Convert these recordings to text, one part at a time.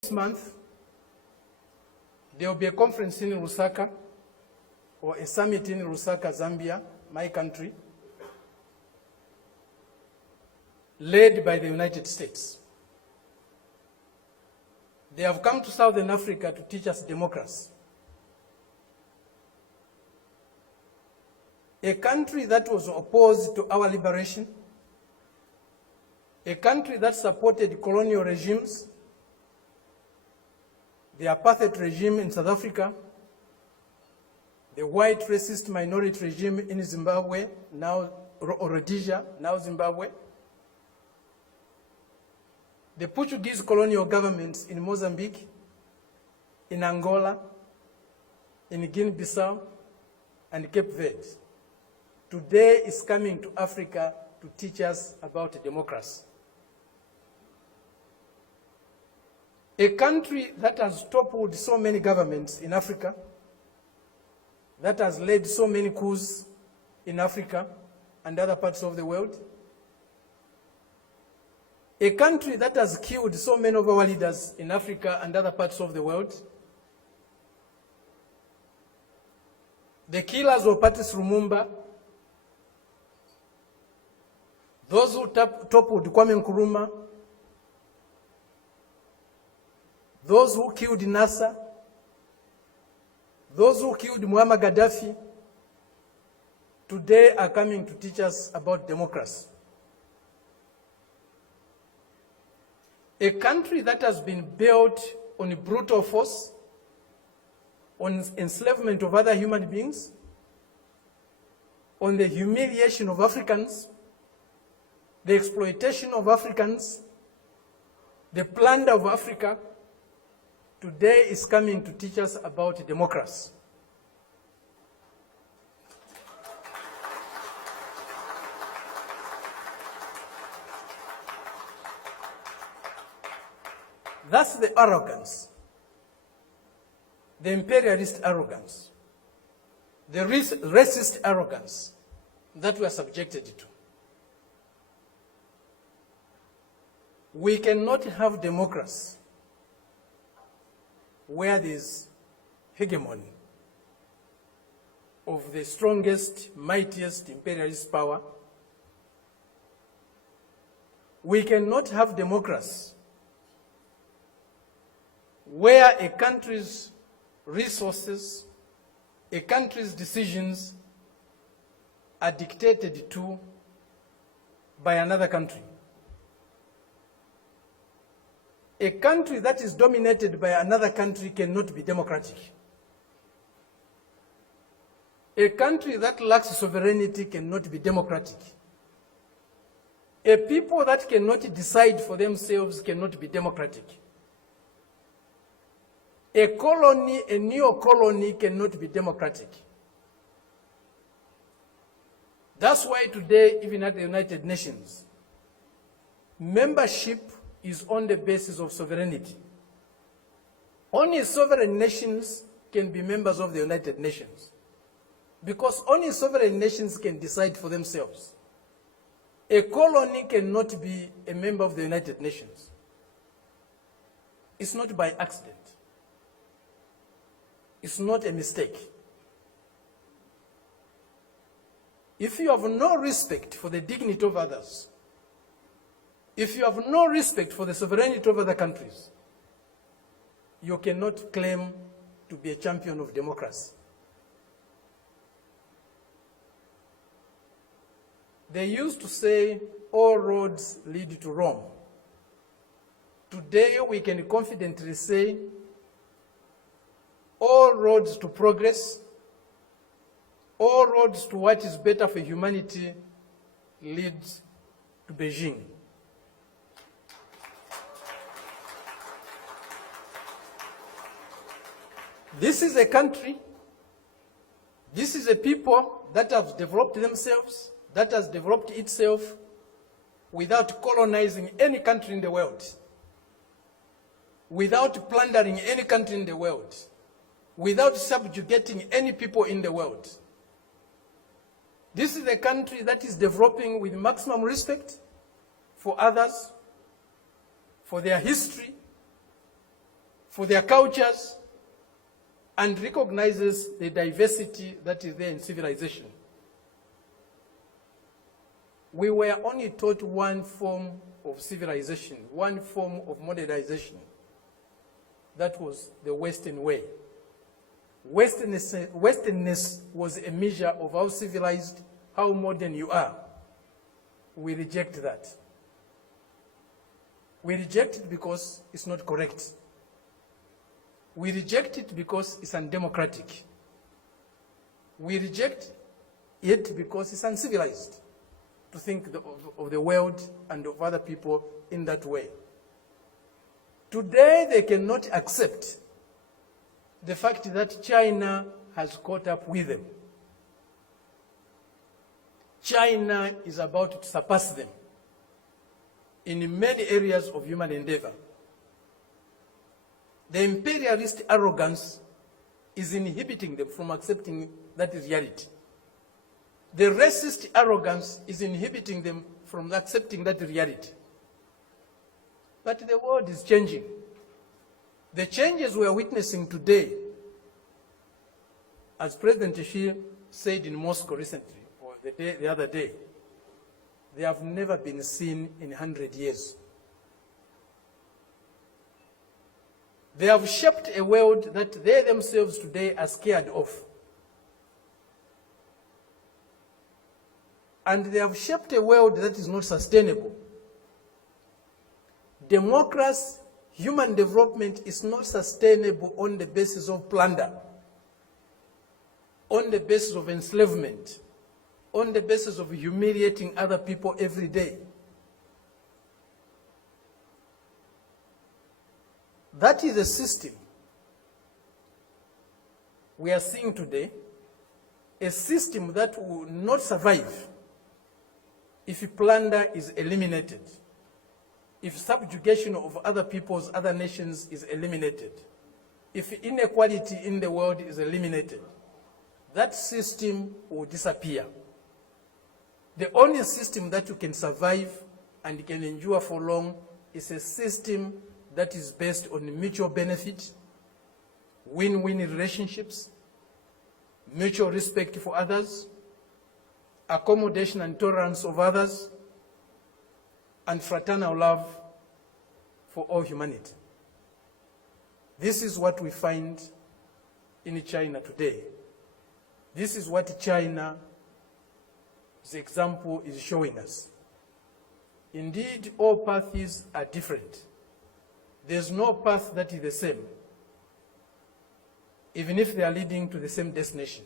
This month, there will be a conference in Lusaka, or a summit in Lusaka, Zambia, my country, led by the United States. They have come to Southern Africa to teach us democracy. A country that was opposed to our liberation, a country that supported colonial regimes, the apartheid regime in South Africa, the white racist minority regime in Zimbabwe, now Rhodesia, now Zimbabwe, the Portuguese colonial governments in Mozambique, in Angola, in Guinea-Bissau, and Cape Verde, today is coming to Africa to teach us about democracy. A country that has toppled so many governments in Africa, that has led so many coups in Africa and other parts of the world, a country that has killed so many of our leaders in Africa and other parts of the world, the killers of Patrice Lumumba, those who toppled Kwame Nkrumah, those who killed Nasser, those who killed Muammar Gaddafi, today are coming to teach us about democracy. A country that has been built on brutal force, on enslavement of other human beings, on the humiliation of Africans, the exploitation of Africans, the plunder of Africa, today is coming to teach us about democracy. That's the arrogance, the imperialist arrogance, the racist arrogance that we are subjected to. We cannot have democracy where there is hegemony of the strongest, mightiest imperialist power. We cannot have democracy where a country's resources, a country's decisions are dictated to by another country. A country that is dominated by another country cannot be democratic. A country that lacks sovereignty cannot be democratic. A people that cannot decide for themselves cannot be democratic. A colony, a neo-colony cannot be democratic. That's why today, even at the United Nations, membership is on the basis of sovereignty. Only sovereign nations can be members of the United Nations, because only sovereign nations can decide for themselves. A colony cannot be a member of the United Nations. It's not by accident. It's not a mistake. If you have no respect for the dignity of others, if you have no respect for the sovereignty of other countries, you cannot claim to be a champion of democracy. They used to say, all roads lead to Rome. Today, we can confidently say, all roads to progress, all roads to what is better for humanity leads to Beijing. This is a country, this is a people that have developed themselves, that has developed itself without colonizing any country in the world, without plundering any country in the world, without subjugating any people in the world. This is a country that is developing with maximum respect for others, for their history, for their cultures, and recognizes the diversity that is there in civilization. We were only taught one form of civilization, one form of modernization. That was the Western way. Westernness was a measure of how civilized, how modern you are. We reject that. We reject it because it's not correct. We reject it because it's undemocratic. We reject it because it's uncivilized to think of the world and of other people in that way. Today, they cannot accept the fact that China has caught up with them. China is about to surpass them in many areas of human endeavor. The imperialist arrogance is inhibiting them from accepting that reality. The racist arrogance is inhibiting them from accepting that reality. But the world is changing. The changes we are witnessing today, as President Xi said in Moscow recently, or the other day, they have never been seen in 100 years. They have shaped a world that they themselves today are scared of. And they have shaped a world that is not sustainable. Democracy, human development is not sustainable on the basis of plunder, on the basis of enslavement, on the basis of humiliating other people every day. That is a system we are seeing today, a system that will not survive if plunder is eliminated, if subjugation of other peoples, other nations is eliminated, if inequality in the world is eliminated. That system will disappear. The only system that you can survive and can endure for long is a system that is based on mutual benefit, win-win relationships, mutual respect for others, accommodation and tolerance of others, and fraternal love for all humanity. This is what we find in China today. This is what China's example is showing us. Indeed, all paths are different. There's no path that is the same, even if they are leading to the same destination.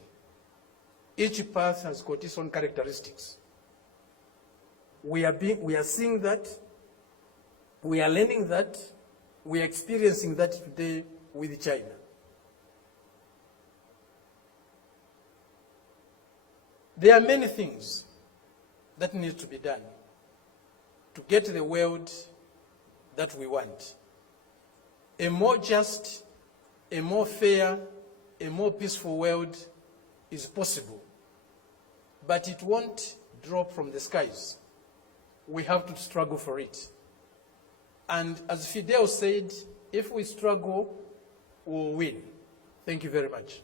Each path has got its own characteristics. We are seeing that, we are learning that, we are experiencing that today with China. There are many things that need to be done to get the world that we want. A more just, a more fair, a more peaceful world is possible, but it won't drop from the skies. We have to struggle for it. And as Fidel said, if we struggle, we'll win. Thank you very much.